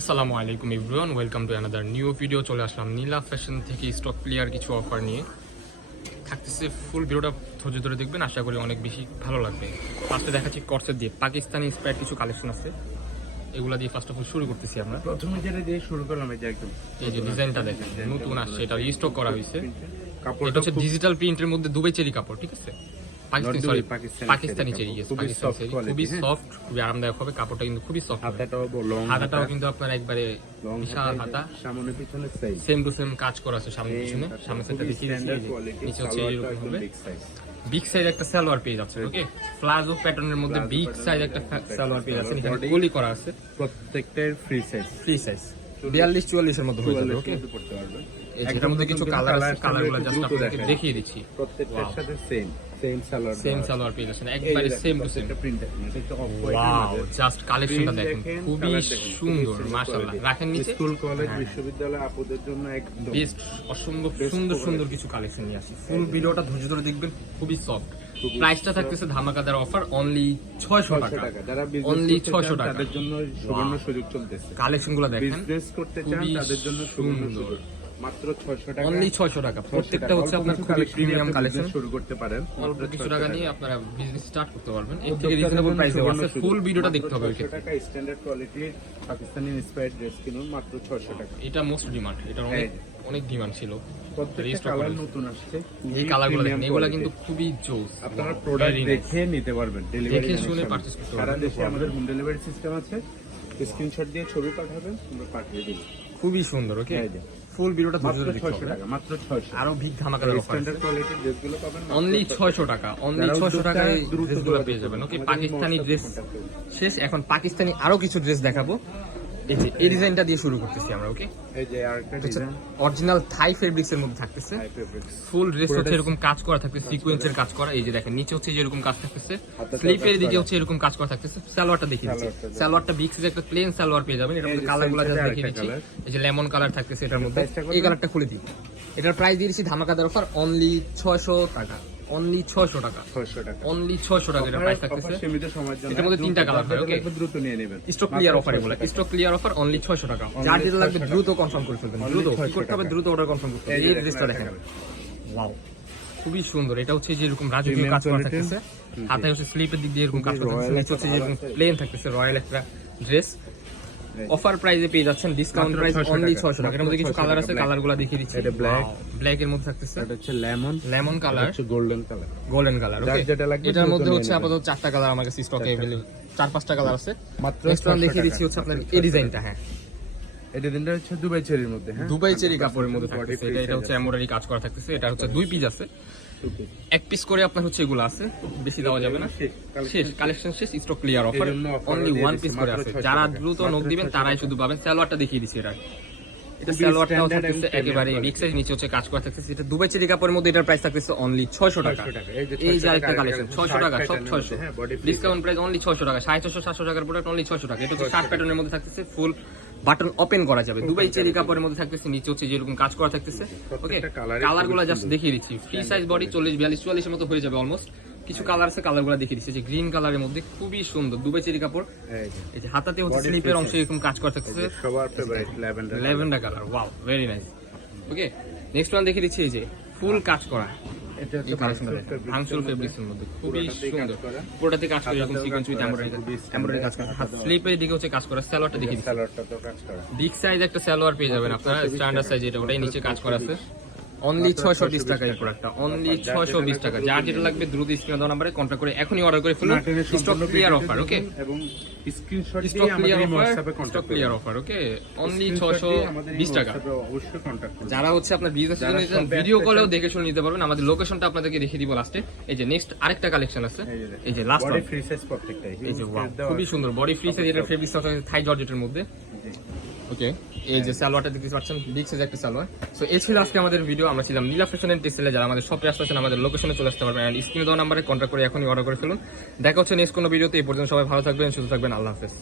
আসসালামু আলাইকুম everyone, welcome to another new video. চলে আসলাম নীলা ফ্যাশন থেকে স্টক ক্লিয়ার কিছু অফার নিয়ে থাকতেছে। ফুল ভিডিওটা ধৈর্য ধরে দেখবেন, আশা করি অনেক বেশি ভালো লাগবে। ফার্স্টে দেখাচ্ছি কর্সেট দিয়ে পাকিস্তানি ইন্সপায়ার্ড কিছু কালেকশন আছে, এগুলা দিয়ে ফার্স্ট অফ অল শুরু করতেছি আমরা। প্রথমে যেটা দিয়ে শুরু করলাম এই যে একদম এই যে ডিজাইনটা দেখেন, নতুন আসছে, এটা রিস্টক করা হয়েছে। এটা হচ্ছে ডিজিটাল প্রিন্টের মধ্যে দুবাই চেরি কাপড়, ঠিক আছে? পাকিস্তানি চেরি, খুবই সফট, খুবই আরামদায়ক হবে। কাপড়টা কিন্তু খুবই সফট, হাতাটাও কিন্তু আপনার একবারে বিশাল হাতা, সামনে পিছনে সেম টু সেম কাজ করা আছে, সামনে পিছনে। সামনে সেটা দেখিয়ে নিচে হচ্ছে এরকম হবে। বিগ সাইজ একটা সালোয়ার পেয়ে যাচ্ছে, ওকে? প্লাজো প্যাটার্নের মধ্যে বিগ সাইজ একটা সালোয়ার পেয়ে যাচ্ছে, এখানে কলি করা আছে। প্রত্যেকটার ফ্রি সাইজ 42-44 এর মধ্যে হয়ে যাবে, ওকে? এটার মধ্যে কিছু কালার আছে, কালারগুলো জাস্ট আপনাদেরকে দেখিয়ে দিচ্ছি। প্রত্যেকটার সাথে সেম সালোয়ার পেয়ে যাচ্ছেন, একবারে same to same print. Wow, just কালেকশনটা দেখেন, খুবই সুন্দর, মাশাআল্লাহ। রাখেন নিচে। স্কুল কলেজ বিশ্ববিদ্যালয় আপুদের জন্য একদম বেস্ট, অসম্ভব সুন্দর সুন্দর কিছু কালেকশন নিয়ে আসি। ফুল ভিডিওটা ধৈর্য ধরে দেখবেন, খুবই সফট। প্রাইসটা থাকতেছে ধামাকাদার অফার, অনলি 600 টাকা। যারা অনলি 600 টাকা, তাদের জন্য সুবর্ণ সুযোগ চলতেছে। কালেকশনগুলো দেখেন, বিজনেস করতে চান তাদের জন্য সুবর্ণ সুযোগ। মাত্র 600 টাকা, অনলি 600 টাকা। প্রত্যেকটা হচ্ছে আপনার খুবই প্রিমিয়াম কালেকশন। শুরু করতে পারেন অল্প কিছু টাকা নিয়ে আপনারা বিজনেস স্টার্ট করতে পারবেন। এর থেকে রিজনেবল প্রাইসে আছে। ফুল ভিডিওটা দেখতে হবে। 600 টাকা স্ট্যান্ডার্ড কোয়ালিটির পাকিস্তানি ইন্সপায়ার্ড ড্রেস কিনুন মাত্র 600 টাকা। এটা মোস্ট ডিমান্ড, এটা অনেক ডিমান্ড ছিল। প্রত্যেকটা কালার নতুন আসছে, এই কালারগুলো দেখেন, এগুলো কিন্তু খুবই জোস। আপনারা প্রোডাক্ট দেখে নিতে পারবেন, ডেলিভারি দেখে শুনে পারচেজ করতে পারবেন। সারা দেশে আমাদের হোম ডেলিভারি সিস্টেম আছে। স্ক্রিনশট দিয়ে ছবি পাঠাবেন, আমরা পাঠিয়ে দেব। খুবই সুন্দর, ওকে? ফুল ভিডিওটা মাত্র 600 টাকা, মাত্র 600। আরো বিগ ধামাকাদার অফার, স্ট্যান্ডার্ড কোয়ালিটির ড্রেসগুলো পাবেন অনলি 600 টাকা। অনলি 600 টাকায় ড্রেসগুলো পেয়ে যাবেন, ওকে? পাকিস্তানি ড্রেস শেষ, এখন পাকিস্তানি আরো কিছু ড্রেস দেখাবো। এই যে এই ডিজাইনটা দিয়ে শুরু করতেছি আমরা, ওকে? এই যে আরেকটা ডিজাইন অরিজিনাল থাই ফেব্রিক্স এর মধ্যে থাকতেছে। ফুল ড্রেস হচ্ছে এরকম কাজ করা থাকতেছে, সিকোয়েন্সের কাজ করা। এই যে দেখেন, নিচে হচ্ছে এরকম কাজ থাকতেছে, স্লিপের দিকে হচ্ছে এরকম কাজ করা থাকতেছে। সালোয়ারটা দেখিয়ে দিচ্ছি। সালোয়ারটা বিগ সাইজ একটা প্লেন সালোয়ার পেয়ে যাবেন। এর মধ্যে কালারগুলো জাস্ট দেখিয়ে দিচ্ছি। এই যে লেমন কালার থাকতেছে এটার মধ্যে, এই কালারটা খুলে দিই। এটার প্রাইস দিয়েছি ধামাকাদার অফার, অনলি 600 টাকা। অনলি 600 টাকা, 600 টাকা, অনলি 600 টাকা এর প্রাইস থাকতেছে। সীমিত সময়ের জন্য এটার মধ্যে তিনটা কালার হয়, ওকে? দ্রুত নিয়ে নেবেন। স্টক ক্লিয়ার অফার, এগুলো স্টক ক্লিয়ার অফার, অনলি 600 টাকা। যার যেটা লাগবে দ্রুত কনফার্ম করে ফেলবেন। দ্রুত কি করতে হবে? দ্রুত অর্ডার কনফার্ম করতে হবে। এই ড্রেসটা দেখেন, ওয়াও, খুবই সুন্দর। এটা হচ্ছে যে এরকম রাজকীয় কাজ করা থাকতেছে, হাতে হচ্ছে স্লিপের দিক দিয়ে এরকম কাজ করা থাকতেছে, নিচে হচ্ছে যে এরকম প্লেন থাকতেছে, রয়্যাল একটা ড্রেস। অফার প্রাইসে পেয়ে যাচ্ছেন, ডিসকাউন্ট প্রাইস অনলি 600 টাকা। এর মধ্যে কিছু কালার আছে, কালারগুলো দেখিয়ে দিচ্ছি। এটা ব্ল্যাক এর মধ্যে থাকতেছে, এটা হচ্ছে লেমন কালার, হচ্ছে গোল্ডেন কালার, ওকে? যেটা লাগবে এটার মধ্যে হচ্ছে আপাতত 4টা কালার আমার কাছে স্টকে अवेलेबल, 4-5টা কালার আছে। মাত্র নেক্সট ওয়ান দেখিয়ে দিচ্ছি হচ্ছে আপনার এই ডিজাইনটা। হ্যাঁ, এটা দিনটা হচ্ছে দুবাই চেরির মধ্যে, হ্যাঁ, দুবাই চেরি কাপড়ের মধ্যে থাকতেছে। এটা হচ্ছে এমব্রয়ডারি কাজ করা থাকতেছে। এটা হচ্ছে 2 পিস আছে, 1 পিস করে আপনার হচ্ছে এগুলো আছে, বেশি দেওয়া যাবে না। শেষ কালেকশন, শেষ stock clear offer, only 1 piece করে আছে। যারা দ্রুত নক দিবেন তারাই শুধু পাবেন। সালোয়ারটা দেখিয়ে দিচ্ছি। এটা সালোয়ারটাও থাকতেছে একেবারে বিগ সাইজ, নিচে হচ্ছে কাজ করা থাকতেছে। এটা দুবাই চেরি কাপড়ের মধ্যে এটার প্রাইস থাকতেছে অনলি 600 টাকা। এই যে আরেকটা কালেকশন, 600 টাকা, সব 600, ডিসকাউন্ট প্রাইস অনলি 600 টাকা। 650-700 টাকার প্রোডাক্ট অনলি 600 টাকা। এটা হচ্ছে শার্ট প্যাটার্নের মধ্যে থাকতেছে, ফুল বাটন ওপেন করা যাবে। দুবাই চেরি কাপড়ের মধ্যে থাকতেছে, নিচে হচ্ছে যেরকম কাজ করা থাকতেছে, ওকে? কালারগুলো জাস্ট দেখিয়ে দিচ্ছি। ফ্রি সাইজ বডি 40-42-44 এর মতো হয়ে যাবে অলমোস্ট। কিছু কালার আছে, কালারগুলো দেখিয়ে দিচ্ছি। যে গ্রিন কালারের মধ্যে খুবই সুন্দর দুবাই চেরি কাপড়। এই যে হাতাতে হচ্ছে স্লিপের অংশে এরকম কাজ করা থাকতেছে, সবার favourite lavender colour. Wow, very nice, okay? Next one দেখিয়ে দিচ্ছি। এই যে ফুল কাজ করা, এটা হচ্ছে ভাঙচুর ফেব্রিক্স এর মধ্যে খুবই সুন্দর। পুরোটাতে কাজ করা, এরকম সিকোয়েন্স উইথ এমব্রয়ডারি কাজ করা। হাত স্লিপের দিকে হচ্ছে কাজ করা। সালোয়ারটা দেখিয়ে দিচ্ছি। সালোয়ারটা তো কাজ করা, বিগ সাইজ একটা সালোয়ার পেয়ে যাবেন আপনারা, স্ট্যান্ডার্ড সাইজ। এটা ওটাই নিচে কাজ করা আছে, অনলি 620 টাকা এই প্রোডাক্টটা, অনলি 620 টাকা। যার যেটা লাগবে দ্রুত স্ক্রিনে দেওয়া নম্বরে কন্টাক্ট করে এখনই অর্ডার করে ফেলুন। Stock clear offer, okay? এবং স্ক্রিনশট স্টক দিয়ে ক্লিয়ার আমাদের অফার, WhatsApp-এ stock contact clear offer, okay? Only 620 টাকা। অবশ্যই কন্টাক্ট করুন। যারা হচ্ছে আপনার বিজনেস জন্য ভিডিও কলেও দেখে শুনে নিতে পারবেন। আমাদের লোকেশনটা আপনাদেরকে দেখিয়ে দিব লাস্টে। এই যে নেক্সট আরেকটা কালেকশন আছে, এই যে লাস্ট বডি ফ্রি সাইজ প্রত্যেকটাই, এই যে ওয়াও, খুবই সুন্দর বডি ফ্রি সাইজ। এটা ফেব্রিক্স আছে থাই জর্জেটের মধ্যে, ওকে? এই যে সালোয়ারটা দেখতে পাচ্ছেন, বিগ সাইজ একটা সালোয়ার। সো এই ছিল আজকে আমাদের ভিডিও। আমরা ছিলাম নীলা ফ্যাশন এন্ড টেক্সটাইলে। যারা আমাদের শপে আসতেছেন আমাদের লোকেশনে চলে আসতে পারবেন, এন্ড স্ক্রিনে দেওয়া নম্বরে কন্টাক্ট করে এখনই অর্ডার করে ফেলুন। দেখা হচ্ছে নেক্সট কোনো ভিডিওতে। এই পর্যন্ত সবাই ভালো থাকবেন, সুস্থ থাকবেন। আল্লাহ হাফেজ।